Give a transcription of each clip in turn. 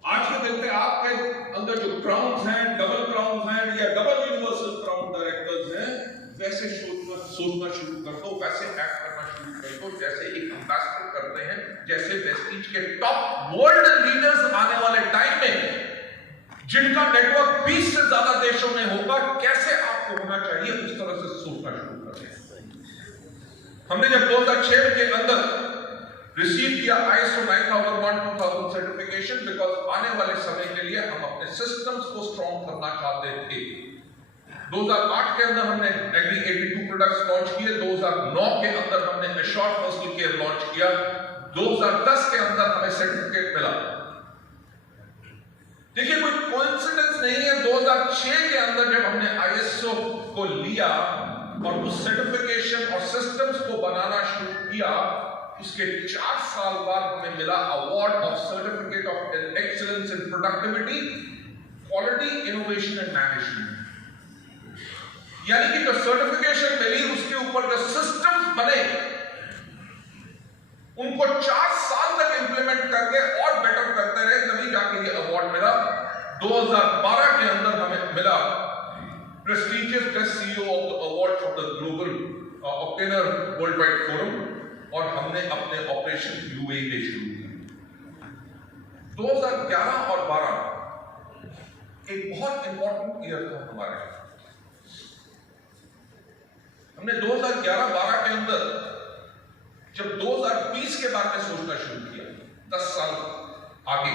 आज के दिन पे आपके अंदर जो क्राउन्स हैं, डबल क्राउन्स हैं या डबल यूनिवर्सल क्राउन डायरेक्टर्स हैं, वैसे सोचना शुरू कर दो, वैसे एक्ट करना शुरू कर दो जैसे एक एम्बेसडर करते हैं, जैसे वेस्टीज के टॉप वर्ल्ड लीडर्स आने वाले टाइम में जिनका नेटवर्क 20 से ज्यादा देशों में होगा, कैसे आपको होना चाहिए, उस तरह से सोचना शुरू कर दें। हमने जब 2006 के अंदर रिसीव किया ISO 9001:2000 सर्टिफिकेशन, बिकॉज आने वाले समय के लिए हम अपने सिस्टम्स को स्ट्रॉन्ग करना चाहते थे। 2008 के अंदर हमने एग्री 82 प्रोडक्ट्स लॉन्च किए, 2009 के अंदर हमने एश्योर्ड पर्सनल केयर लॉन्च किया, 2010 के अंदर हमें सर्टिफिकेट मिला। देखिए कोई कोइंसिडेंस नहीं है, 2006 के अंदर जब हमने ISO को लिया और उस सर्टिफिकेशन और सिस्टम्स को बनाना शुरू किया, उसके 4 साल बाद हमें मिला award of certificate of excellence in productivity, quality, innovation and management. यानी कि जो सर्टिफिकेशन मिली, उसके ऊपर जो सिस्टम्स बने, उनको 4 साल तक इंप्लीमेंट करके और बेटर करते रहे, तभी जाके ये अवार्ड मिला। 2012 के अंदर हमें मिला prestigious best CEO of the award for the global obtainer world wide forum, और हमने अपने ऑपरेशन UAE में शुरू किया। 2011 और 12 एक बहुत इंपॉर्टेंट ईयर था हमारे। हमने 2011-12 के अंदर जब 2020 के बारे में सोचना शुरू किया, 10 साल आगे,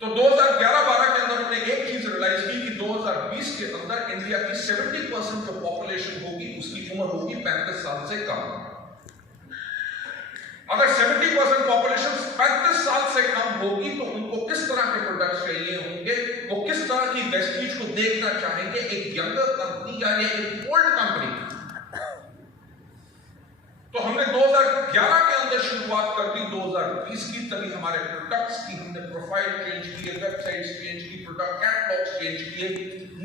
तो 2011-12 के अंदर हमने एक चीज रियलाइज की कि 2020 के अंदर इंडिया की 70% जो पॉपुलेशन होगी उसकी उम्र होगी 35 साल से कम। अगर 70% पॉपुलेशन 35 साल से कम होगी तो उनको किस तरह के प्रोडक्ट्स चाहिए होंगे, वो किस तरह की वेस्टीज को देखना चाहेंगे, एक यंगर कंपनी या एक ओल्ड कंपनी। तो हमने 2011 के अंदर शुरुआत कर दी 2020 की, तभी हमारे प्रोडक्ट्स की हमने प्रोफाइल चेंज किए, वेबसाइट्स चेंज की, प्रोडक्ट कैटलॉग्स चेंज किए,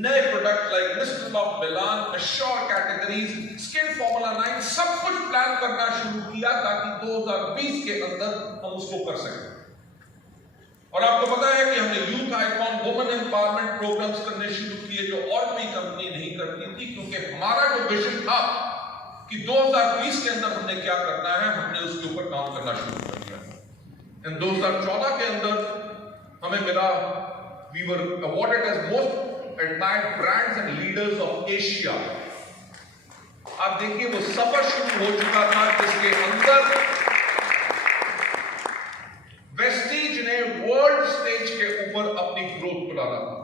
नए product like mister of Milan, assure categories, skin formula 9, सब कुछ प्लान करना शुरू किया ताकि 2020 के अंदर हम उसको कर सकें। और आपको पता है कि हमने youth icon, women empowerment programmes करने शुरू किए जो और कोई कंपनी नहीं करती थी, क्योंकि हमारा जो विजन था कि 2020 के अंदर हमने क्या करना है, हमने उसके ऊपर काम करना शुरू कर दिया। इन 2014 के अंदर हमें मिला, we were awarded as most admired brands and leaders of Asia. आप देखिए वो सफर शुरू हो चुका था जिसके अंदर वेस्टीज ने वर्ल्ड स्टेज के ऊपर अपनी ग्रोथ बनाना था।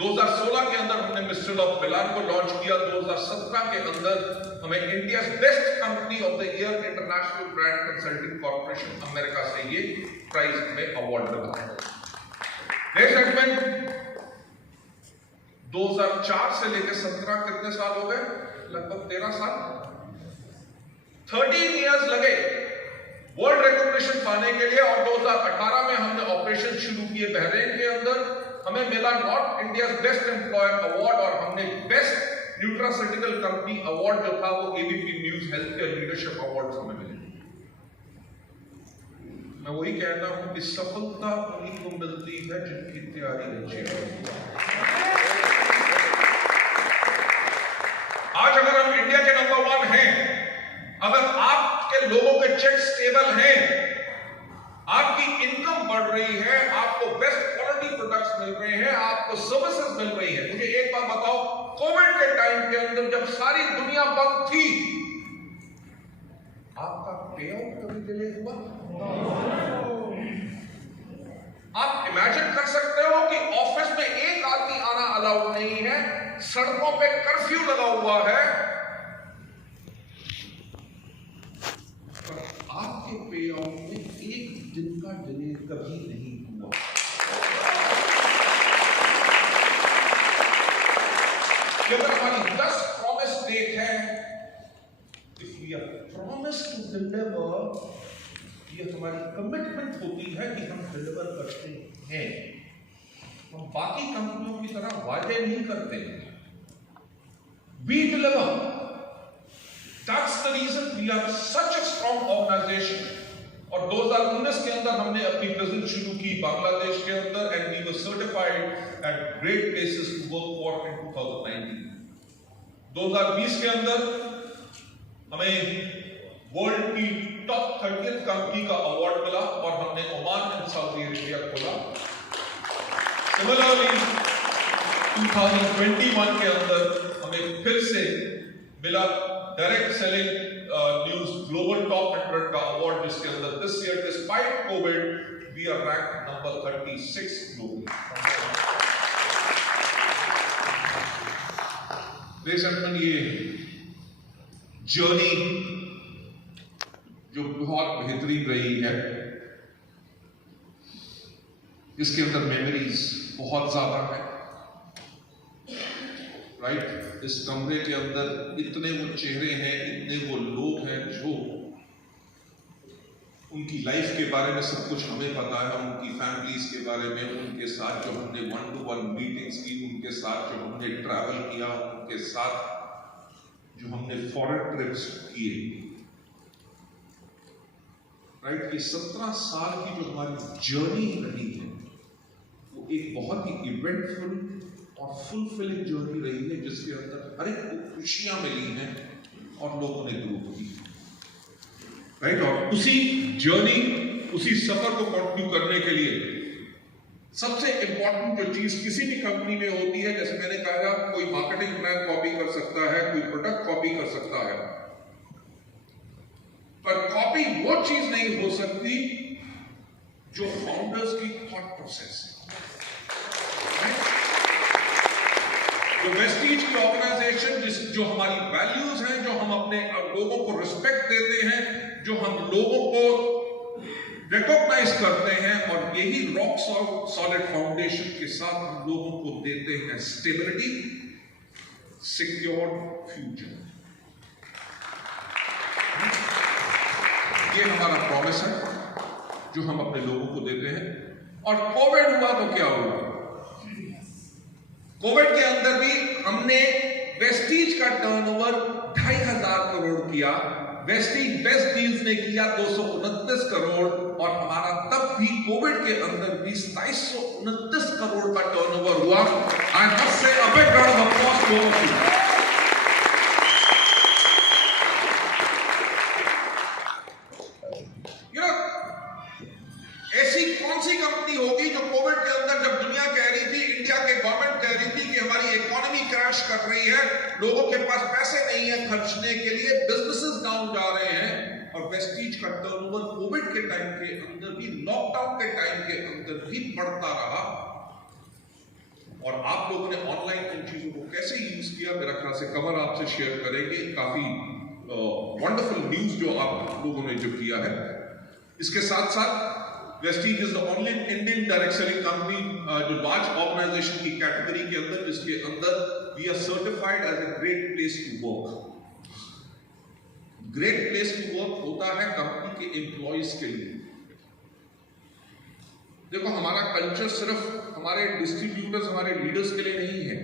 2016 के अंदर हमने मिस्टर ऑफ मिलान को लॉन्च किया, 2017 के अंदर हमें India best company of the year international brand consulting corporation America से ये प्राइज में अवार्ड मिला। सेगमेंट 2004 से लेकर 17 कितने साल हो गए, लगभग 13 साल, 13 इयर्स लगे वर्ल्ड रिकॉग्निशन पाने के लिए। और 2018 में हमने ऑपरेशन शुरू किए बहरीन के अंदर, हमें मिला north India best employer award, और हमने बेस्ट न्यूट्रास्यूटिकल कंपनी अवार्ड जो था वो ABP news health care leadership award हमें मिले। मैं वही कहता हूं कि सफलता उन्हीं को मिलती है जिनकी तैयारी अच्छी है। आज अगर हम इंडिया के नंबर 1 हैं, अगर आपके लोगों के चेक स्टेबल हैं, आपकी इनकम बढ़ रही है, आपको बेस्ट क्वालिटी प्रोडक्ट्स मिल रहे हैं, आपको सर्विसेज मिल रही है। मुझे एक बात बताओ, कोविड के टाइम के अंदर जब सारी दुनिया बंद थी, आपका पे आउट कभी डिले हुआ? आप इमेजिन कर सकते हो कि ऑफिस में एक आदमी आना अलाउड नहीं है, सड़कों पे कर्फ्यू लगा हुआ है, आपके पे आउट में एक दिन का डिले कभी नहीं हुआ। अगर हमारी 10 प्रॉमिस डेट है, if we are promise to deliver, ये हमारी कमिटमेंट होती है कि हम डिलीवर करते हैं। हम बाकी कंपनियों की तरह वादे नहीं करते, we deliver. That's the reason we are such a strong organization और 2019 के अंदर हमने अपनी प्रेजेंस शुरू की बांग्लादेश के अंदर and we were certified at great places to work for in 2019। 2020 के अंदर हमें वर्ल्ड की टॉप 30th कंपनी का अवार्ड मिला और हमने ओमान एंड सऊदी अरेबिया खोला। सिमिलरली 2021 के अंदर हमें फिर से मिला direct selling news global top 100 का अवार्ड, जिसके अंदर this year despite Covid we are ranked number 36 globally. ये जर्नी जो बहुत बेहतरीन रही है, इसके अंदर मेमोरीज बहुत ज्यादा है, राइट? इस कमरे के अंदर इतने वो चेहरे हैं, इतने वो लोग हैं जो उनकी लाइफ के बारे में सब कुछ हमें पता है, उनकी फैमिलीज के बारे में, उनके साथ जो हमने 1-to-1 मीटिंग्स की, उनके साथ जो हमने ट्रैवल किया, उनके साथ जो हमने फॉरेन ट्रिप्स किए, राइट? ये 17 साल की जो हमारी जर्नी रही है वो एक बहुत ही इवेंटफुल और फुलफिलिंग जर्नी रही है, जिसके अंदर हर एक को खुशियां मिली हैं और लोगों ने ग्रो की, राइट? और उसी जर्नी, उसी सफर को कंटिन्यू करने के लिए सबसे इंपॉर्टेंट जो चीज किसी भी कंपनी में होती है, जैसे मैंने कहा, कोई मार्केटिंग प्लान कॉपी कर सकता है, कोई प्रोडक्ट कॉपी कर सकता है, पर कॉपी वो चीज नहीं हो सकती जो फाउंडर्स की थॉट प्रोसेस है। जो वेस्टीज की ऑर्गेनाइजेशन, जो हमारी वैल्यूज हैं, जो हम अपने लोगों को रिस्पेक्ट देते हैं, जो हम लोगों को रिकॉग्नाइज करते हैं, और यही रॉक सॉलिड फाउंडेशन के साथ हम लोगों को देते हैं स्टेबिलिटी, सिक्योर फ्यूचर। ये हमारा प्रॉमिस है जो हम अपने लोगों को देते हैं। और कोविड हुआ तो क्या हुआ? कोविड के अंदर भी हमने वेस्टीज का टर्नओवर 2500 करोड़ किया, वेस्टीज बेस्ट डील्स ने किया 229 करोड़, और हमारा तब भी कोविड के अंदर भी 2729 करोड़ का टर्नओवर हुआ। I must say a big round of applause to all of you. ऐसी कौन सी कंपनी होगी जो कोविड के अंदर, जब दुनिया कह रही थी, इंडिया के गवर्नमेंट कह रही थी कि हमारी इकोनॉमी क्रैश कर रही है, लोगों के पास पैसे नहीं है खर्चने के लिए, बिजनेसेस डाउन जा रहे हैं, और वेस्टीज का टर्नओवर कोविड के टाइम के अंदर भी, लॉकडाउन के टाइम के अंदर भी बढ़ता रहा। और आप लोगों ने ऑनलाइन इन चीजों को कैसे यूज किया, मेरा ख्याल से कमर आपसे शेयर करेंगे, काफी वंडरफुल न्यूज जो आप लोगों ने जो किया है। इसके साथ साथ Vestige is the only Indian direct selling company जो लार्ज ऑर्गेनाइजेशन की कैटेगरी के अंदर, जिसके अंदर we are certified as a great place to work. Great place to work होता है कंपनी के एम्प्लॉइज के लिए। देखो, हमारा कल्चर सिर्फ हमारे डिस्ट्रीब्यूटर्स, हमारे लीडर्स के लिए नहीं है।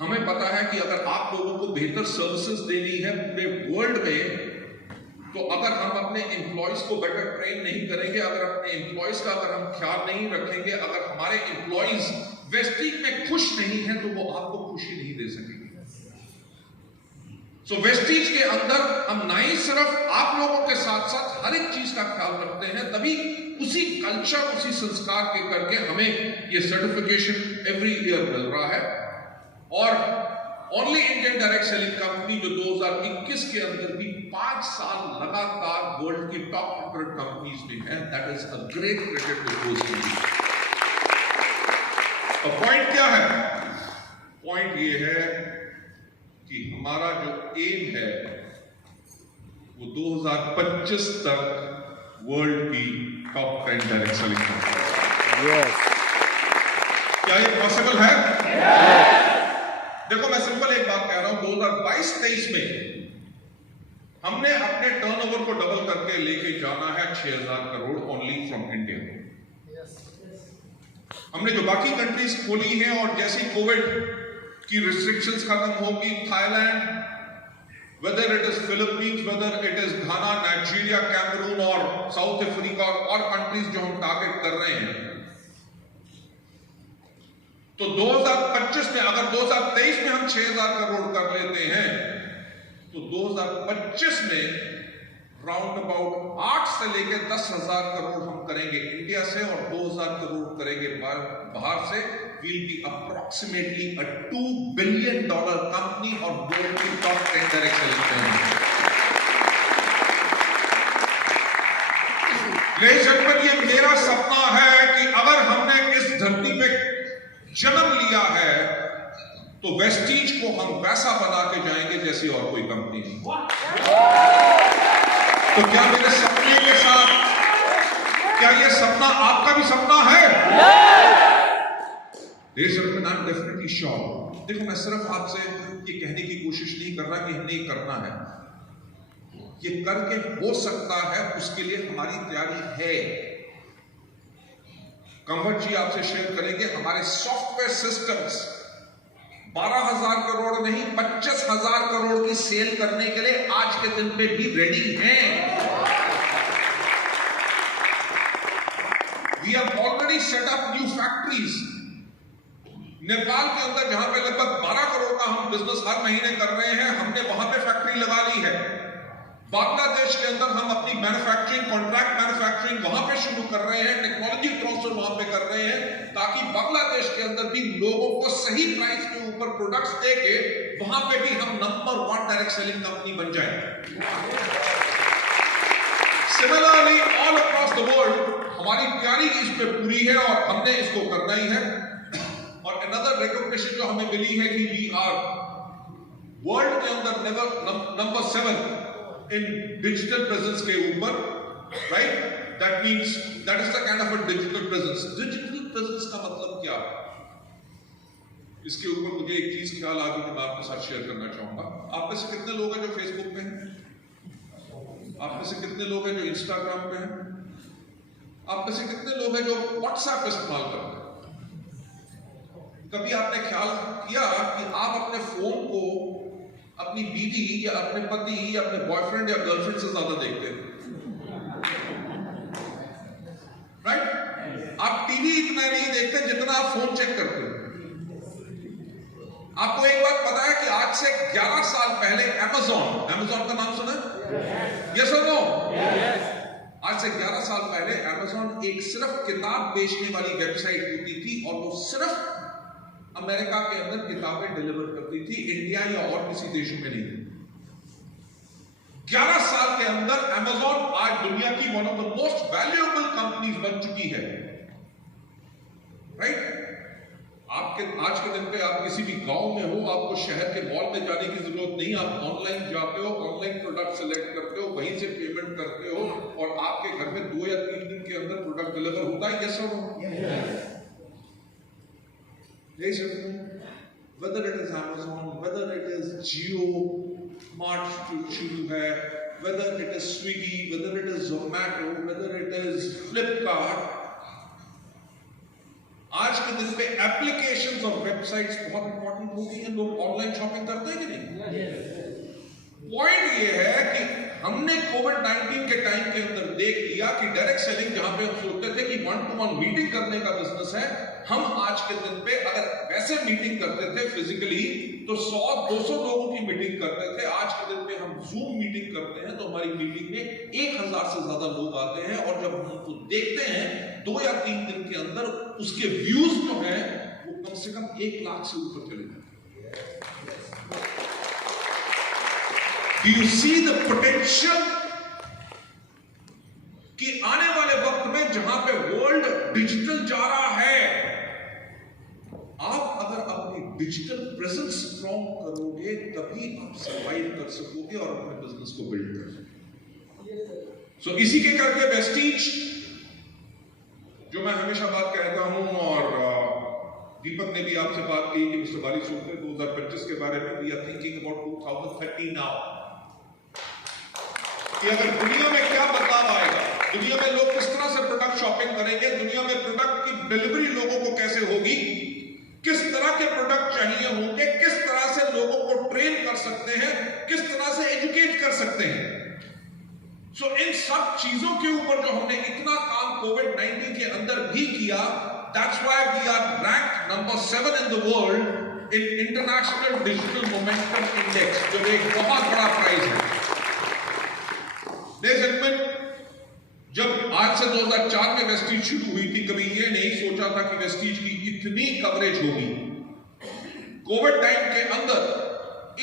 हमें पता है कि अगर आप लोगों को बेहतर सर्विसेज देनी है पूरे वर्ल्ड में, तो अगर हम अपने एम्प्लॉइज को बेटर ट्रेन नहीं करेंगे, अगर अपने एम्प्लॉइज का अगर हम ख्याल नहीं रखेंगे, अगर हमारे एम्प्लॉइज वेस्टीज में खुश नहीं है, तो वो आपको खुशी नहीं दे सकेंगे। सो वेस्टीज के अंदर हम ना ही सिर्फ आप लोगों के साथ साथ हर एक चीज का ख्याल रखते हैं, तभी उसी कल्चर, उसी संस्कार के करके हमें ये सर्टिफिकेशन एवरी ईयर मिल रहा है। और only Indian direct selling company जो 2021 के अंदर भी 5 साल लगातार वर्ल्ड की टॉप 100 कंपनीज में है। That is a great credit to those companies. अब पॉइंट क्या है? पॉइंट ये है कि हमारा जो एम है वो 2025 तक वर्ल्ड की टॉप 10 डायरेक्ट सेलिंग कंपनी। क्या ये पॉसिबल है? देखो, मैं सिंपल एक बात कह रहा हूं, 2022-23 में हमने अपने टर्नओवर को डबल करके लेके जाना है 6000 करोड़ ओनली फ्रॉम इंडिया। हमने जो बाकी कंट्रीज खोली हैं, और जैसी कोविड की रिस्ट्रिक्शंस खत्म होगी, Thailand, whether it is Philippines, whether it is Ghana, Nigeria, Cameroon और South Africa और कंट्रीज जो हम टारगेट कर रहे हैं, तो 2025 में अगर 2023 में हम 6,000 करोड़ कर लेते हैं, तो 2025 में राउंड अबाउट 8 से लेकर 10,000 करोड़ हम करेंगे इंडिया से और 2,000 करोड़ करेंगे बाहर से. Will be approximately a $2 billion company or world की top 10 direct selling company. Ladies and gentlemen, ये मेरा सपना है कि अगर हमने इस धरती पे जन्म लिया है, तो वेस्टीज को हम वैसा बना के जाएंगे जैसी और कोई कंपनी नहीं. तो क्या मेरे सपने के साथ, क्या ये सपना आपका भी सपना है? I'm definitely sure. देखो, मैं सिर्फ आपसे ये कहने की कोशिश नहीं कर रहा कि हमने ये करना है. ये करके हो सकता है, उसके लिए हमारी तैयारी है. कंवर जी आपसे शेयर करेंगे हमारे सॉफ्टवेयर सिस्टम्स 12,000 करोड़ नहीं 25,000 करोड़ की सेल करने के लिए आज के दिन पे भी रेडी हैं. We have already set up new factories. Nepal के अंदर जहां पे लगभग 12 करोड़ का हम बिजनेस हर महीने कर रहे हैं, हमने वहां पे फैक्ट्री लगा ली है. बांग्लादेश के अंदर हम अपनी मैन्युफैक्चरिंग, कॉन्ट्रैक्ट मैन्युफैक्चरिंग वहां पे शुरू कर रहे हैं, टेक्नोलॉजी ट्रांसफर वहां पे कर रहे हैं, ताकि बांग्लादेश के अंदर भी लोगों को सही प्राइस के ऊपर प्रोडक्ट्स देके वहां पे भी हम नंबर 1 डायरेक्ट सेलिंग कंपनी बन जाए. Similarly all across the world हमारी तैयारी इस पे पूरी है और हमने इसको करना ही है. और another recognition जो हमें मिली है कि we are वर्ल्ड के अंदर नंबर 7 इन डिजिटल प्रेजेंस के ऊपर, right? That means that is the kind of a digital presence. Digital presence का मतलब क्या है? इसके ऊपर मुझे एक चीज ख्याल आ गई कि मैं आपके साथ शेयर करना चाहूंगा. आप में से कितने लोग हैं जो फेसबुक पे हैं? आप में से कितने लोग हैं जो इंस्टाग्राम पे हैं? आप में से कितने लोग हैं जो व्हाट्सएप इस्तेमाल करते हैं? कभी आपने ख्याल किया कि आप अपने फोन को अपनी बीवी या अपने पति या अपने बॉयफ्रेंड या गर्लफ्रेंड से ज्यादा देखते हैं? राइट? आप टीवी इतना नहीं देखते जितना आप फोन चेक करते हैं. आपको एक बात पता है कि आज से 11 साल पहले अमेज़न का नाम सुना? यस और नो? आज से 11 साल पहले अमेज़न एक सिर्फ किताब बेचने वाली वेबसाइट होती थी और वो सिर्फ अमेरिका के अंदर किताबें डिलीवर करती थी, इंडिया या और किसी देशों में नहीं. 11 साल के अंदर अमेज़न आज दुनिया की one of the most valuable companies बन चुकी है. राइट? आपके आज के दिन पे आप किसी भी गांव में हो, आपको शहर के मॉल में जाने की जरूरत नहीं. आप ऑनलाइन जाते हो, ऑनलाइन प्रोडक्ट सिलेक्ट करते हो, वहीं से पेमेंट करते हो और आपके घर में 2 या 3 दिन के अंदर प्रोडक्ट डिलीवर होता है. यस और no? Whether it is Amazon, whether it is Jio Mart शुरू है, whether it is Swiggy, whether it is Zomato, whether it is Flipkart, आज के दिन पे एप्लीकेशंस और वेबसाइट्स बहुत इंपॉर्टेंट हो गई हैं. लोग ऑनलाइन शॉपिंग करते हैं कि नहीं? पॉइंट ये है कि हमने कोविड-19 के टाइम के अंदर देख लिया कि डायरेक्ट सेलिंग जहां पे हम सोचते थे कि 1-to-1 मीटिंग करने का बिजनेस है, हम आज के दिन पे अगर वैसे मीटिंग करते थे फिजिकली तो 100-200 लोगों की मीटिंग करते थे. आज के दिन पे हम जूम मीटिंग करते हैं तो हमारी मीटिंग में 1,000 से ज्यादा लोग आते हैं और जब हम उनको देखते हैं 2 या 3 दिन के अंदर उसके व्यूज जो हैं वो कम से कम 1 लाख से ऊपर चले जाते हैं. Do you see the potential कि आने वाले वक्त में जहां पे वर्ल्ड डिजिटल जा रहा है, आप अगर अपनी डिजिटल प्रेजेंस स्ट्रॉन्ग करोगे तभी आप सर्वाइव कर सकोगे और अपने बिजनेस को बिल्ड कर सकोगे. सो इसी के करके वेस्टीज, जो मैं हमेशा बात कहता हूं और दीपक ने भी आपसे बात की कि मिस्टर बाली सोचते हैं 2025 के बारे में. We are thinking about 2030 now कि अगर दुनिया में क्या बदलाव आएगा, दुनिया में लोग किस तरह से प्रोडक्ट शॉपिंग करेंगे, दुनिया में प्रोडक्ट की डिलीवरी लोगों को कैसे होगी. किस तरह के प्रोडक्ट चाहिए होंगे, किस तरह से लोगों को ट्रेन कर सकते हैं, किस तरह से एजुकेट कर सकते हैं। सो इन सब चीजों के ऊपर जो हमने इतना काम कोविड-19 के अंदर भी किया, that's why we are ranked number 7 in the world in international digital momentum index, जो एक बहुत बड़ा प्राइज है। जब आज से 2004 में वेस्टीज शुरू हुई थी, कभी ये नहीं सोचा था कि वेस्टीज की इतनी कवरेज होगी। कोविड टाइम के अंदर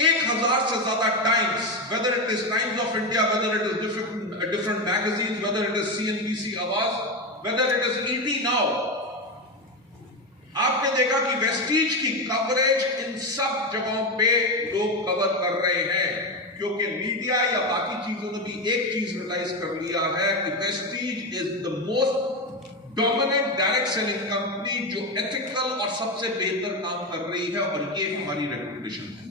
1000 से ज्यादा times, weather it is times of India, weather it is different magazine, weather it is CNBC आवाज, weather it is ET now, आपने देखा कि वेस्टीज की कवरेज इन सब जगहों पे लोग कवर कर रहे हैं, क्योंकि मीडिया या बाकी चीजों ने भी एक चीज रियलाइज कर लिया है कि Vestige is the most dominant direct selling company जो एथिकल और सबसे बेहतर काम कर रही है, और ये हमारी रेपुटेशन है।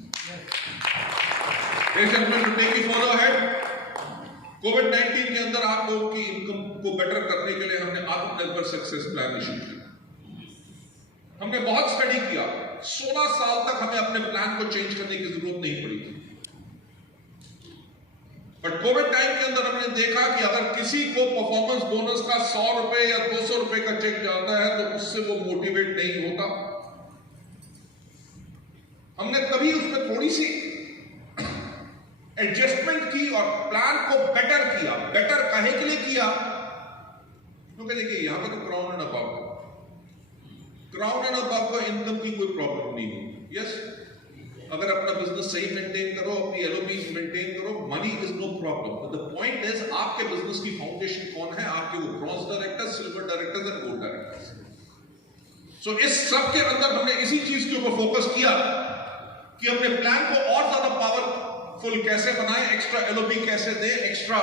कोविड-19 के अंदर आप लोगों की इनकम को बेटर करने के लिए हमने आत्मनिर्भर सक्सेस प्लान इशू किया। हमने बहुत स्टडी किया, 16 साल तक हमें अपने प्लान को चेंज करने की जरूरत नहीं पड़ी थी। बट कोविड टाइम के अंदर हमने देखा कि अगर किसी को परफॉर्मेंस बोनस का 100 रुपए या 200 रुपए का चेक जाता है तो उससे वो मोटिवेट नहीं होता। हमने तभी उसमें थोड़ी सी एडजस्टमेंट की और प्लान को बेटर किया। बेटर काहे के लिए किया? क्योंकि देखिए यहां पे तो क्राउन एंड अबव का इनकम की कोई प्रॉब्लम नहीं है। यस, अगर अपना बिजनेस सही मेंटेन करो, अपनी LOBs मेंटेन करो, money is no problem. But the point is आपके बिजनेस की फाउंडेशन कौन है, आपके वो bronze directors, silver directors and gold directors. So इस सब के अंदर हमने इसी चीज के ऊपर फोकस किया कि अपने प्लान को और ज्यादा पावरफुल कैसे बनाएं, एक्स्ट्रा LOB कैसे दें, एक्स्ट्रा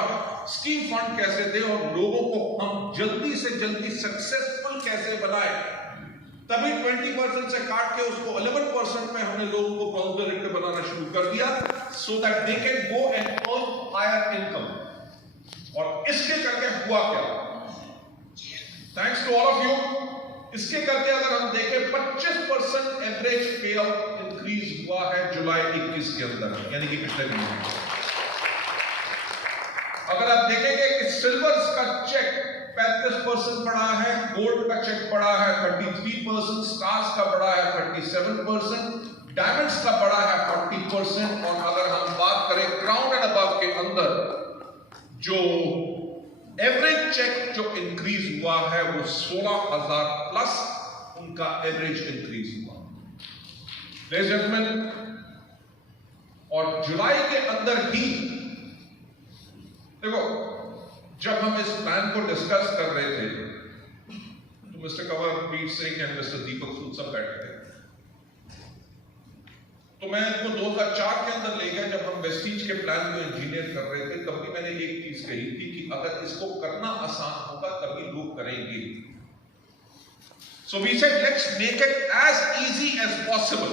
स्कीम फंड कैसे दें, और लोगों को हम जल्दी से जल्दी सक्सेसफुल कैसे बनाएं। तभी 20% से काट के उसको 11% में हमने लोगों को ब्रॉन्ज डायरेक्टर बनाना शुरू कर दिया, so that they can go and earn higher income. और इसके करके हुआ क्या? Thanks to all of you. इसके करके अगर हम देखें 25% एवरेज पे आउट इंक्रीज हुआ है जुलाई 21 के अंदर, यानी कि पिछले महीने। अगर आप देखेंगे कि सिल्वर्स का चेक 35% बढ़ा है, गोल्ड का चेक बढ़ा है 33%, स्टार्स का बढ़ा है 37%, डायमंड्स का बढ़ा है 40%, और अगर हम बात करें क्राउन एंड अबव के अंदर जो एवरेज चेक जो इंक्रीज हुआ है वो 16,000 प्लस उनका एवरेज इंक्रीज हुआ। लेडीज एंड जेंटलमैन, और जुलाई के अंदर ही देखो, जब हम इस प्लान को डिस्कस कर रहे थे तो मिस्टर कंवरवीर सिंह एंड मिस्टर दीपक सूद सब बैठे थे, तो मैं इनको 2004 के अंदर ले गया। जब हम वेस्टीज के प्लान को इंजीनियर कर रहे थे तब भी मैंने एक चीज कही थी कि अगर इसको करना आसान होगा तभी लोग करेंगे। So we said let's make it as easy as possible.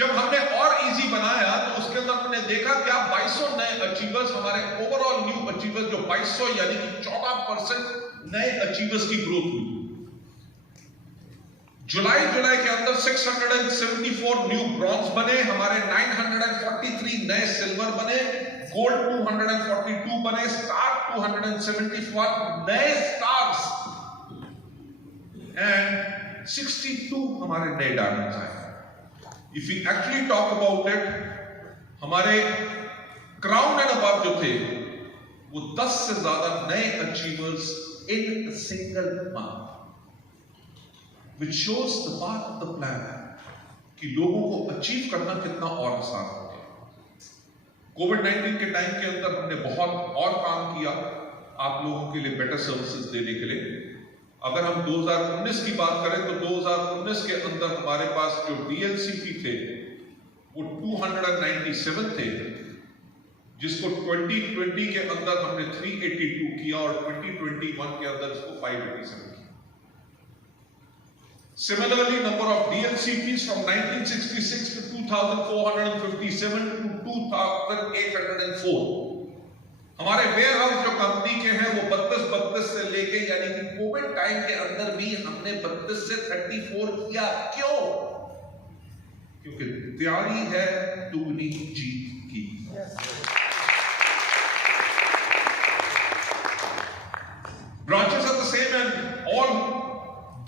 जब हमने और इजी बनाया तो उसके अंदर हमने देखा कि 2200 नए अचीवर्स, हमारे ओवरऑल न्यू अचीवर्स जो 2200 यानी कि 14% नए अचीवर्स की ग्रोथ हुई। जुलाई के अंदर 674 न्यू ब्रॉन्ज बने, हमारे 943 नए सिल्वर बने, गोल्ड 242 बने, स्टार 271 नए स्टार्स एंड 62 हमारे नए डायमंड्स आए। If we actually talk about it, हमारे क्राउन एंड अबव जो थे वो 10 से ज्यादा नए achievers in single month, which shows the part of the plan कि लोगों को अचीव करना कितना और आसान हो गया। कोविड-19 के टाइम के अंदर हमने बहुत और काम किया आप लोगों के लिए बेटर सर्विसेज देने के लिए। अगर हम 2019 की बात करें तो 2019 के अंदर हमारे पास जो DLCP थे वो 297 थे, जिसको 2020 के अंदर हमने 382 किया और 2021 के अंदर इसको 587 किया। Similarly, number of DLCPs from 1966 to 2457 to 2804। हमारे वेयर हाउस जो कंपनी के हैं वो 32 से लेके यानी कि कोविड लिमिटेड टाइम के अंदर भी हमने 32 से 34 किया। क्यों? क्योंकि तैयारी है दुगनी जीत की। Branches are the same and all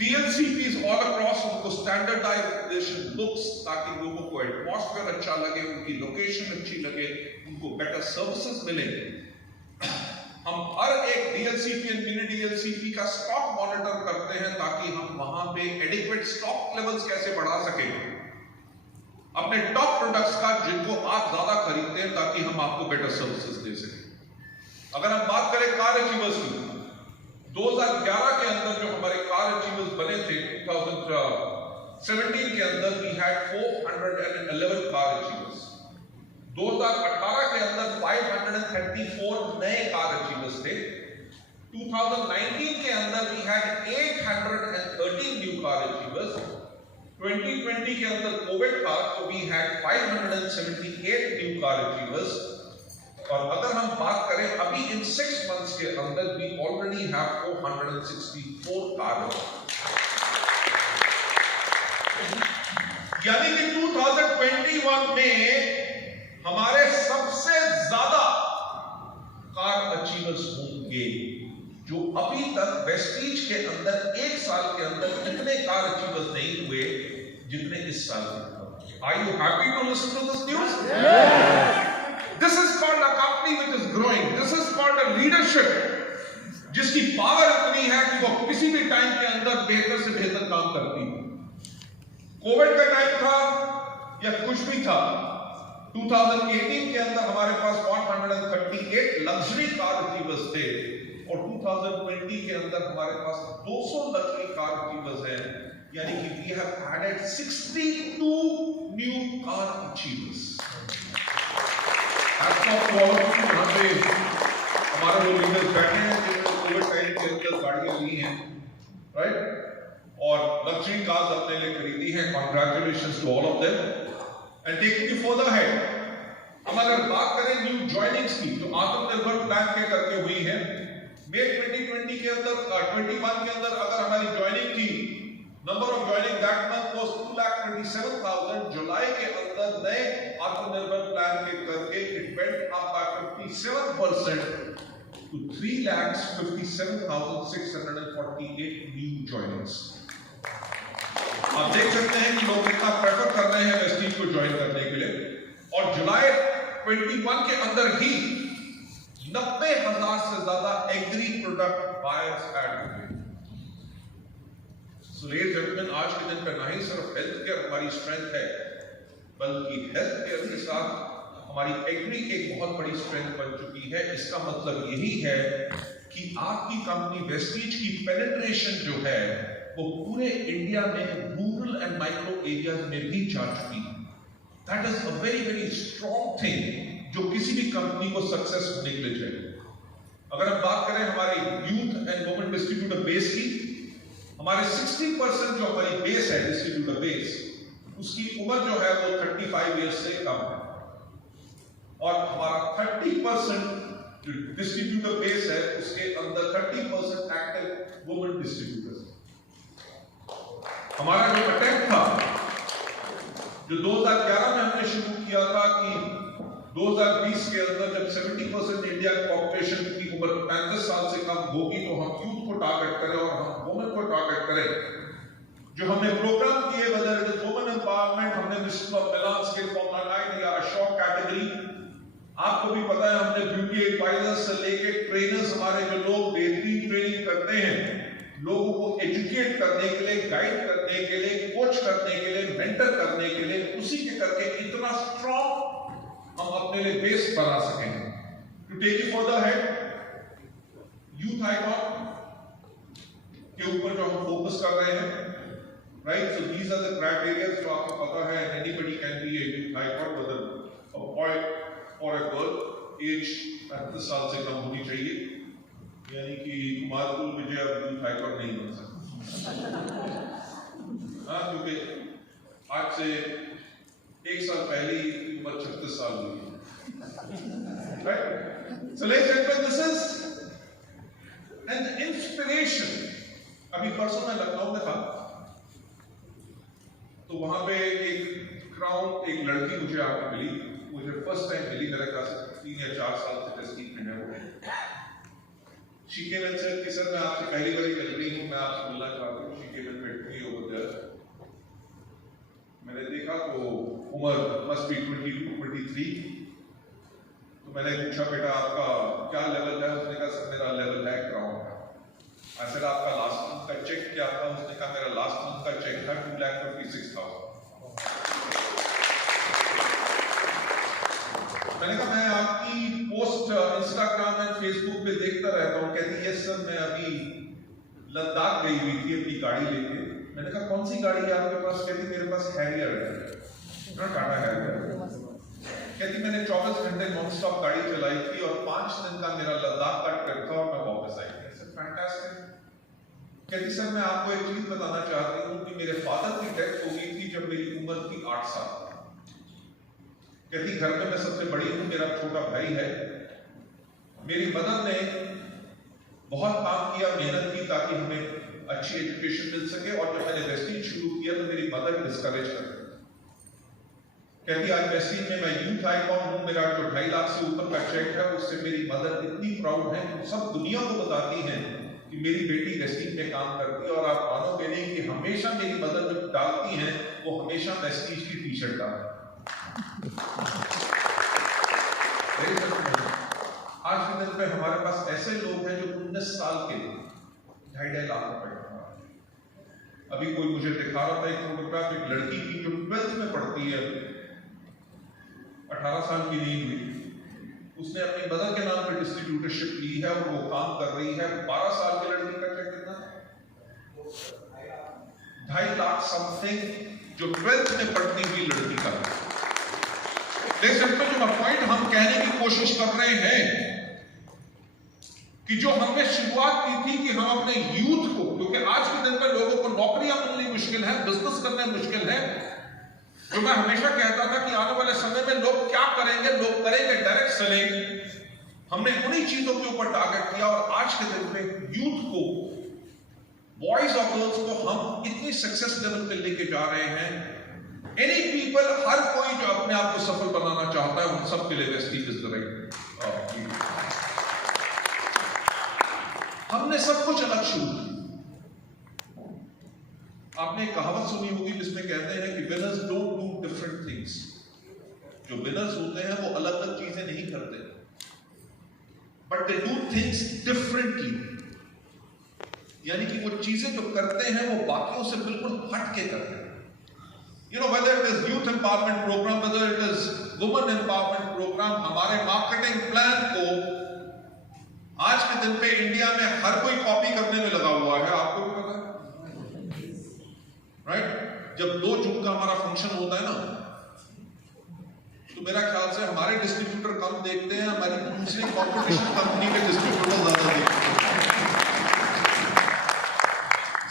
DLCPs all across उनको standardization looks, ताकि लोगों को एटमॉस्फेयर अच्छा लगे, उनकी लोकेशन अच्छी लगे, उनको बेटर सर्विसेज मिले। हम हर एक DLCP और मिनी DLCP का स्टॉक मॉनिटर करते हैं ताकि हम वहां पे एडिक्वेट स्टॉक लेवल्स कैसे बढ़ा सकें अपने टॉप प्रोडक्ट्स का, जिनको आप ज्यादा खरीदते हैं, ताकि हम आपको बेटर सर्विसेज दे सकें। अगर हम बात करें कार अचीवर्स की, 2011 के अंदर जो हमारे कार अचीवर्स बने थे, 2017 के अंदर we had 411 कार अचीवर्स। 2018 के अंदर 534 नए कार अचीवर्स थे। 2019 के अंदर we had 813 new car achievers. 2020 के अंदर कोविड था तो we had 578 new car achievers. और अगर हम बात करें अभी इन 6 months के अंदर we already have 464 कार, यानी कि 2021 में हमारे सबसे ज्यादा कार अचीवर्स होंगे। जो अभी तक वेस्टीज के अंदर एक साल के अंदर इतने कार अचीवर्स नहीं हुए जितने इस साल में। Are you happy to listen to this news? This is called a company which is growing. This is called a leadership जिसकी पावर इतनी है कि वो किसी भी टाइम के अंदर बेहतर से बेहतर काम करती है। कोविड का टाइम था या कुछ भी था, 2018 के अंदर हमारे पास 138 लग्जरी कार अचीवर्स थे और 2020 के अंदर हमारे पास 200 लग्जरी कार अचीवर्स हैं, यानी कि we have added 62 new car achievers। यहाँ पे हमारे लोग लीडर्स बैठे हैं जिन्होंने कोविड टाइम के अंदर गाड़ियां ली हैं, राइट, और लग्जरी कार्स अपने लिए खरीदी हैं। Congratulations to all of them and taking you further ahead। हम अगर बात करें न्यू जॉइनिंग्स की, तो आत्मनिर्भर प्लान के करके हुई है। मई 2020 के अंदर 21 के अंदर अगर हमारी जॉइनिंग थी, number of joining that month was 2,27,000। जुलाई के अंदर नए आत्मनिर्भर प्लान के करके it went up by 57% to 3,57,648 new joinings. आप देख सकते हैं कि लोग कितना प्रेफर कर रहे हैं वेस्टीज को ज्वाइन करने के लिए। और जुलाई 21 के अंदर ही 90,000 से ज्यादा एग्री प्रोडक्ट बायर्स ऐड हुए। सो लेडीज एंड जेंटलमैन, आज के दिन पे ना ही सिर्फ हेल्थ केयर हमारी स्ट्रेंथ है, बल्कि हेल्थ केयर के साथ हमारी एग्री एक बहुत बड़ी स्ट्रेंथ बन चुकी है। इसका मतलब यही है कि आपकी कंपनी वेस्टीज की पेनिट्रेशन जो है वो पूरे इंडिया में रूरल एंड माइक्रो एरियाज में भी जा चुकी है। That is a very very strong thing जो किसी भी कंपनी को सक्सेस होने के लिए चाहिए। अगर हम बात करें हमारे youth and women distributor base की, हमारे 60% जो हमारी बेस है डिस्ट्रीब्यूटर बेस, उसकी उम्र जो है वो 35 ईयर्स से कम है। और हमारा 30% जो डिस्ट्रीब्यूटर बेस है उसके अंदर 30% एक्टिव वुमेन डिस्ट्रीब्यूटर्स। हमारा जो अटेम्प्ट था जो 2011 में हमने शुरू किया था कि 2020 के अंदर जब 70% इंडिया पॉपुलेशन की उम्र 35 साल से कम होगी तो हम यूथ को टारगेट करें और हम वुमेन को टारगेट करें। जो हमने प्रोग्राम किए, whether it is women empowerment, हमने minister of Milan skill for mankind या अशोक कैटेगरी, आपको भी पता है हमने ब्यूटी एडवाइजर्स से लेके ट्रेनर्स, हमारे जो लोग बेहतरीन ट्रेनिंग करते हैं लोगों को एजुकेट करने के लिए, गाइड करने के लिए, कोच करने के लिए, मेंटर करने के लिए, उसी के करके इतना स्ट्रॉन्ग हम अपने लिए बेस बना सकेंगे। To take it further ahead, youth icon के ऊपर जो हम फोकस कर रहे हैं, right, so these are the criteria जो आपको पता है। Anybody can be a youth icon, whether a boy or a girl, as 35 साल से कम होनी चाहिए, यानी कि कुमारपुर विजय अब यूथ आइकॉन नहीं बन सकता। हाँ, क्योंकि आज से 1 साल पहले ही उम्र 36 साल हुई है। Right? So ladies and gentlemen, this is an inspiration अभी परसों मैं लखनऊ में था, तो वहां पे एक लड़की मुझे आके मिली, मुझे फर्स्ट टाइम मिली, मेरे ख्याल से 3 या 4 साल से टेस्टिंग में है वो। शी केम एंड सेड कि सर मैं आपसे पहली बार मिल रही हूँ, मैं आपसे मिलना चाहती हूँ। She came and met me over there. मैंने देखा तो उम्र मस्ट बी 22-23। तो मैंने पूछा बेटा आपका क्या लेवल है? उसने कहा सर मेरा लेवल है क्राउन का। आई सेड आपका लास्ट मंथ का चेक क्या था? उसने कहा मेरा लास्ट मंथ का चेक था 2,56,000। मैंने कहा मैं आपकी पोस्ट इंस्टाग्राम एंड फेसबुक पे देखता रहता हूँ। कहती यस सर मैं अभी लद्दाख गई हुई थी अपनी गाड़ी लेके। मैंने कहा कौन सी गाड़ी है आपके पास? कहती मेरे पास हैरियर है, टाटा हैरियर। कहती मैंने 24 घंटे नॉन स्टॉप गाड़ी चलाई थी और 5 दिन का मेरा लद्दाख का ट्रिप था और मैं वापस आई। फैंटास्टिक। कहती सर मैं आपको एक चीज बताना चाहती हूँ कि मेरे फादर की डेथ हो गई थी जब मेरी उम्र थी 8 साल। कहती घर में मैं सबसे बड़ी हूँ, मेरा छोटा भाई है। मेरी मदर ने बहुत काम किया, मेहनत की ताकि हमें अच्छी एजुकेशन मिल सके, और जब मैंने वेस्टीज शुरू किया तो मेरी मदर डिस्करेज कर दी। कहती आज वेस्टीज में मैं यूथ आइकॉन हूँ, मेरा जो 2.5 लाख से ऊपर का चेक है उससे मेरी मदर इतनी प्राउड है, सब दुनिया को बताती हैं कि मेरी बेटी वेस्टीज में काम करती है। और आप मानोगे नहीं कि हमेशा मेरी मदर जब डालती हैं वो हमेशा वेस्टीज की टी शर्ट डालती है। आज के दिन पे हमारे पास ऐसे लोग हैं जो 19 साल के 2.5 लाख रुपए कमा रहे हैं। अभी कोई मुझे दिखा रहा था एक फोटोग्राफ, एक लड़की की जो 12th में पढ़ती है, 18 साल की नहीं हुई, उसने अपनी मदर के नाम पे डिस्ट्रीब्यूटरशिप ली है और वो काम कर रही है। 12 साल की लड़की का चेक कितना है? 2.5 लाख समथिंग, जो 12th में पढ़ती हुई लड़की का। देख सकते हो जो पॉइंट हम कहने की कोशिश कर रहे हैं कि जो हमने शुरुआत की थी कि हम अपने यूथ को, क्योंकि आज के दिन में लोगों को नौकरियां मिलनी मुश्किल है, बिजनेस करना मुश्किल है, तो मैं हमेशा कहता था कि आने वाले समय में लोग क्या करेंगे? लोग करेंगे डायरेक्ट सेलिंग। हमने उन्हीं चीजों के ऊपर टारगेट किया और आज के दिन में यूथ को, बॉयज और गर्ल्स को हम इतनी सक्सेस लेवल पे लेके जा रहे हैं। एनी पीपल, हर कोई जो अपने आप को सफल बनाना चाहता है, उन सब के लिए वेस्टीज इज द राइट। हमने सब कुछ अलग शुरू किया। आपने एक कहावत सुनी होगी जिसमें कहते हैं कि winners don't do different things. जो विनर्स होते हैं वो अलग अलग चीजें नहीं करते, but they do things differently. यानी कि वो चीजें जो करते हैं वो बाकियों से बिल्कुल हट के करते हैं। You know, whether it is youth empowerment program, whether it is women empowerment program, हमारे मार्केटिंग प्लान को आज के दिन पे इंडिया में हर कोई कॉपी करने में लगा हुआ है। आपको भी पता है, राइट? जब 2 जून का हमारा फंक्शन होता है ना, तो मेरा ख्याल से हमारे डिस्ट्रीब्यूटर कम देखते हैं, हमारी दूसरी कॉम्पिटिशन कंपनी के डिस्ट्रीब्यूटर ज्यादा देखते हैं।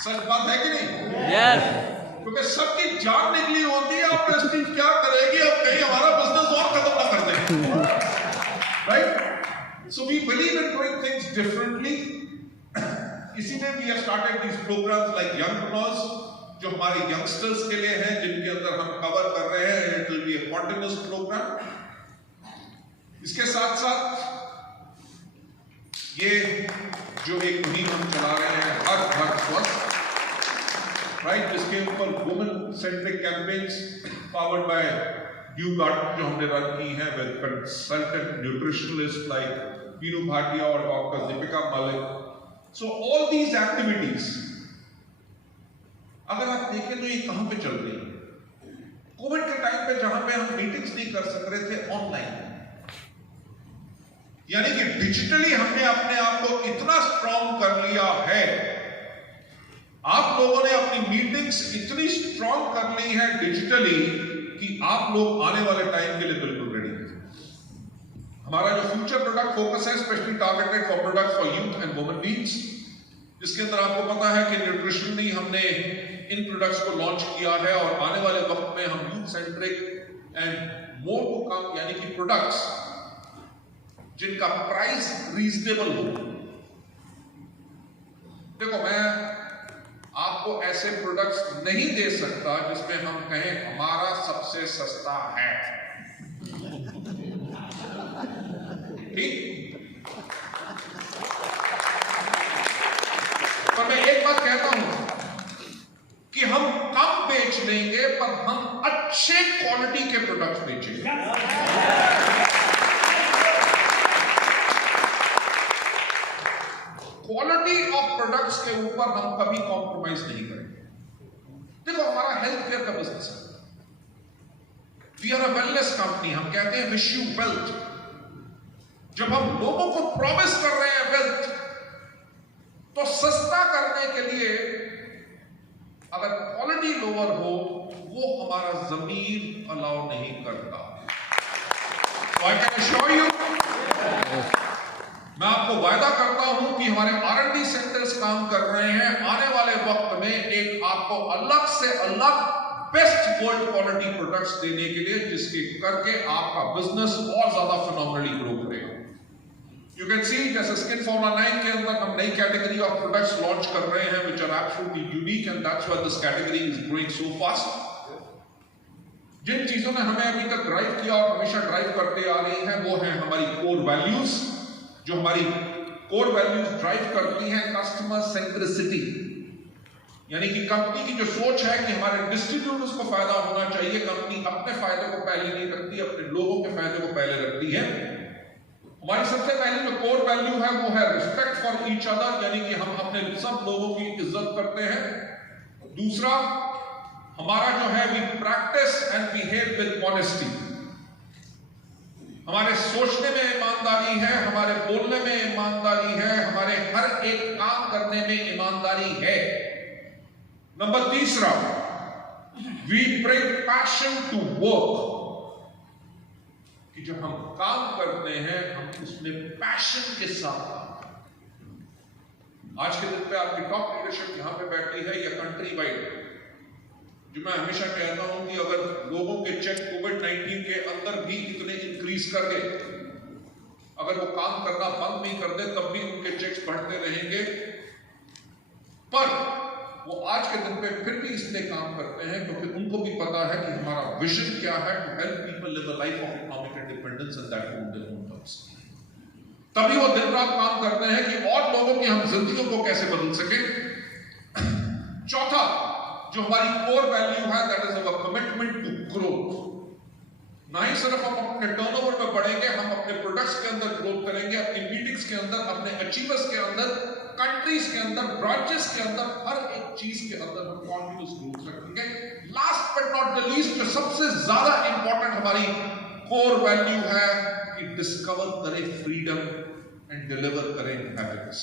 सच बात है कि नहीं? Yes. क्योंकि सबकी जान निकली होती है, आप प्रेस्टीज क्या करेगी, अब कहीं हमारा बिजनेस और खत्म ना कर दें, right? So we believe in doing things differently. इसीलिए we have started these programs like youngpreneurs, जो हमारे यंगस्टर्स के लिए हैं, जिनके अंदर हम कवर कर रहे हैं। It will be a continuous programme. इसके साथ साथ ये जो एक मुहिम हम चला रहे हैं, हर घर स्वस्थ, राइट, जिसके ऊपर women centric campaigns powered by dew guard जो हमने रन की है with consultant nutritionalist like Veenu Bhatia और doctor Deepika Malik. So all these activities अगर आप देखें तो ये कहां पे चल रही है? कोविड के टाइम पे जहां पे हम मीटिंग्स नहीं कर सक रहे थे, ऑनलाइन, यानी कि डिजिटली हमने अपने आप को इतना स्ट्रॉन्ग कर लिया है। आप लोगों ने अपनी मीटिंग्स इतनी स्ट्रॉन्ग कर ली है डिजिटली कि आप लोग आने वाले टाइम के लिए बिल्कुल रेडी हैं। हमारा जो फ्यूचर प्रोडक्ट फोकस है specially targeted for products for youth and women needs, जिसके अंदर आपको पता है कि न्यूट्रिशनली हमने इन प्रोडक्ट्स को लॉन्च किया है और आने वाले वक्त में हम youth centric and more to come, यानी कि प्रोडक्ट्स जिनका प्राइस रीजनेबल हो। देखो, मैं आपको ऐसे प्रोडक्ट्स नहीं दे सकता जिसमें हम कहें हमारा सबसे सस्ता है। ठीक, पर मैं एक बात कहता हूं कि हम कम बेच लेंगे पर हम अच्छे क्वालिटी के प्रोडक्ट्स बेचेंगे। क्वालिटी ऑफ प्रोडक्ट्स के ऊपर हम कभी कॉम्प्रोमाइज नहीं करेंगे। देखो, हमारा हेल्थ केयर का बिजनेस है, we are a wellness company, हम कहते हैं विश यू वेल्थ। जब हम लोगों को प्रॉमिस कर रहे हैं वेल्थ, तो सस्ता करने के लिए अगर क्वालिटी लोअर हो, वो हमारा जमीर अलाउ नहीं करता। So I can assure you, मैं आपको वायदा करता हूं कि हमारे R&D सेंटर्स काम कर रहे हैं आने वाले वक्त में एक आपको अलग से अलग बेस्ट वर्ल्ड क्वालिटी प्रोडक्ट्स देने के लिए, जिसके करके आपका बिजनेस और ज्यादा फिनोमिनली ग्रो करेगा। You can see, जैसे स्किन फॉर्मूला 9 के अंदर हम नई कैटेगरी ऑफ प्रोडक्ट्स लॉन्च कर रहे हैं which are absolutely unique and that's why this category is growing so fast। जिन चीजों ने हमें अभी तक ड्राइव किया और हमेशा ड्राइव करते आ रही हैं, वो है हमारी कोर वैल्यूज। जो हमारी कोर वैल्यूज ड्राइव करती हैं कस्टमर सेंट्रिसिटी, यानी कि कंपनी की जो सोच है कि हमारे डिस्ट्रीब्यूटर्स को फायदा होना चाहिए। कंपनी अपने फायदे को पहले नहीं रखती, अपने लोगों के फायदे को पहले रखती है। हमारी सबसे पहली जो कोर वैल्यू है वो है रिस्पेक्ट फॉर ईच अदर, यानी कि हम अपने सब लोगों की इज्जत करते हैं। दूसरा, हमारा जो है we practise and behave with honesty. हमारे सोचने में ईमानदारी है, हमारे बोलने में ईमानदारी है, हमारे हर एक काम करने में ईमानदारी है। नंबर तीसरा, we bring passion to work, कि जब हम काम करते हैं हम उसमें पैशन के साथ काम करते हैं। आज के दिन पे आपकी टॉप लीडरशिप यहां पे बैठी है या कंट्री वाइड, जो मैं हमेशा कहता हूं कि अगर लोगों के चेक कोविड-19 के अंदर भी इतने इंक्रीज कर गए, अगर वो काम करना बंद नहीं कर दे तब भी उनके चेक्स बढ़ते रहेंगे। पर वो आज के दिन पे फिर भी इसलिए काम करते हैं क्योंकि उनको भी पता है कि हमारा विजन क्या है, to help people live a life of economic independence and that on their own terms. तभी वो दिन रात काम करते हैं कि और लोगों की हम जिंदगियों को कैसे बदल सके। चौथा, जो हमारी कोर वैल्यू है, that is our commitment to growth. ना ही सिर्फ हम अपने टर्नओवर में बढ़ेंगे, हम अपने प्रोडक्ट्स के अंदर ग्रोथ करेंगे, अपनी मीटिंग्स के अंदर, अपने अचीवर्स के अंदर, कंट्रीज के अंदर, ब्रांचेस के अंदर, हर एक चीज के अंदर हम कॉन्टिन्यूस ग्रोथ रखेंगे। Last but not the least, जो सबसे ज्यादा इंपॉर्टेंट हमारी कोर वैल्यू है कि डिस्कवर करें फ्रीडम एंड डिलीवर करें हैप्पीनेस।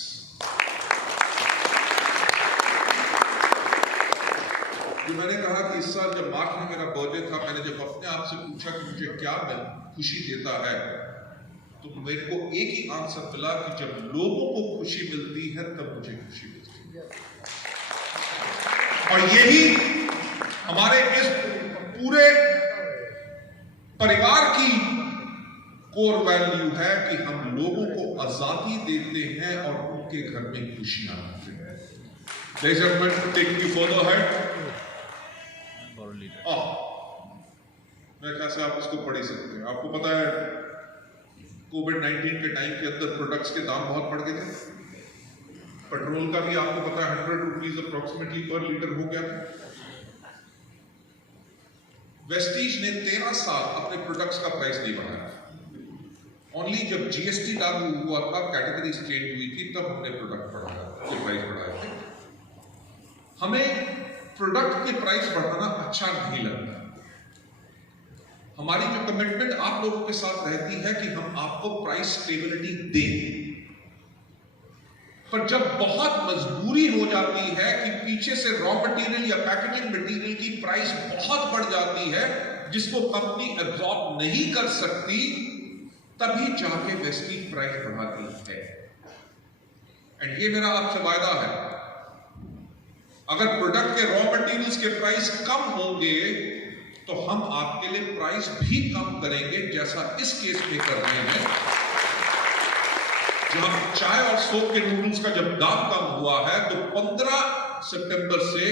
जो मैंने कहा कि इस साल जब मार्च में मेरा बर्थडे था, मैंने जब अपने आप से पूछा कि मुझे क्या खुशी देता है, तो मेरे को एक ही आंसर मिला कि जब लोगों को खुशी मिलती है तब मुझे खुशी मिलती है। और यही हमारे इस पूरे परिवार की कोर वैल्यू है कि हम लोगों को आजादी देते हैं और उनके घर में खुशियां लाते हैं। Ladies and gentlemen, taking you further ahead, मेरे ख्याल से आप इसको पढ़ ही सकते हैं। आपको पता है कोविड-19 के टाइम के अंदर प्रोडक्ट्स के दाम बहुत बढ़ गए थे। पेट्रोल का भी आपको पता है 100 रुपीज अप्रोक्सीमेटली पर लीटर हो गया था। वेस्टीज ने 13 साल अपने प्रोडक्ट्स का प्राइस नहीं बढ़ाया। ओनली जब जीएसटी लागू हुआ था, कैटेगरीज चेंज हुई थी, तब हमने प्रोडक्ट बढ़ाया, ये प्राइस बढ़ाए थे। हमें प्रोडक्ट के प्राइस बढ़ाना अच्छा नहीं लगता। हमारी जो कमिटमेंट आप लोगों के साथ रहती है कि हम आपको प्राइस स्टेबिलिटी दें। पर जब बहुत मजबूरी हो जाती है कि पीछे से रॉ मटेरियल या पैकेजिंग मटेरियल की प्राइस बहुत बढ़ जाती है जिसको कंपनी एब्जॉर्ब नहीं कर सकती, तभी जाके वेस्टी प्राइस बढ़ाती है। एंड ये मेरा आपसे वायदा है, अगर प्रोडक्ट के रॉ मटेरियल्स के प्राइस कम होंगे तो हम आपके लिए प्राइस भी कम करेंगे, जैसा इस केस में कर रहे हैं। जहां चाय और सोप के नूडल्स का जब दाम कम हुआ है तो 15 सितंबर से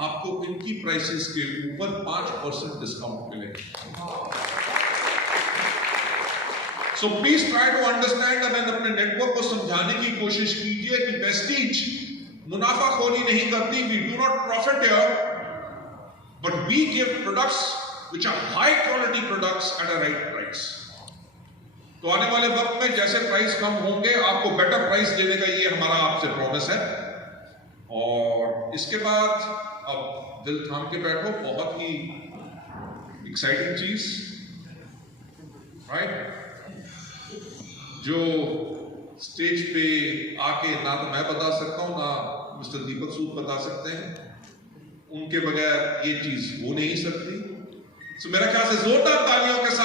आपको इनकी प्राइसेस के ऊपर 5% डिस्काउंट मिलेगा। So please try to understand and अपने नेटवर्क को समझाने की कोशिश कीजिए कि वेस्टीज मुनाफाखोरी नहीं करती। We do not profit here, but we give products which are high quality products at a right price. तो आने वाले वक्त में जैसे प्राइस कम होंगे आपको बेटर प्राइस देने का ये हमारा आपसे प्रॉमिस है। और इसके बाद अब दिल थाम के बैठो, बहुत ही एक्साइटिंग चीज, राइट? जो स्टेज पे आके ना तो मैं बता सकता हूं ना मिस्टर दीपक सूद बता सकते हैं, उनके बगैर ये चीज हो नहीं सकती। सो मेरा ख्याल से जोरदार तालियों के साथ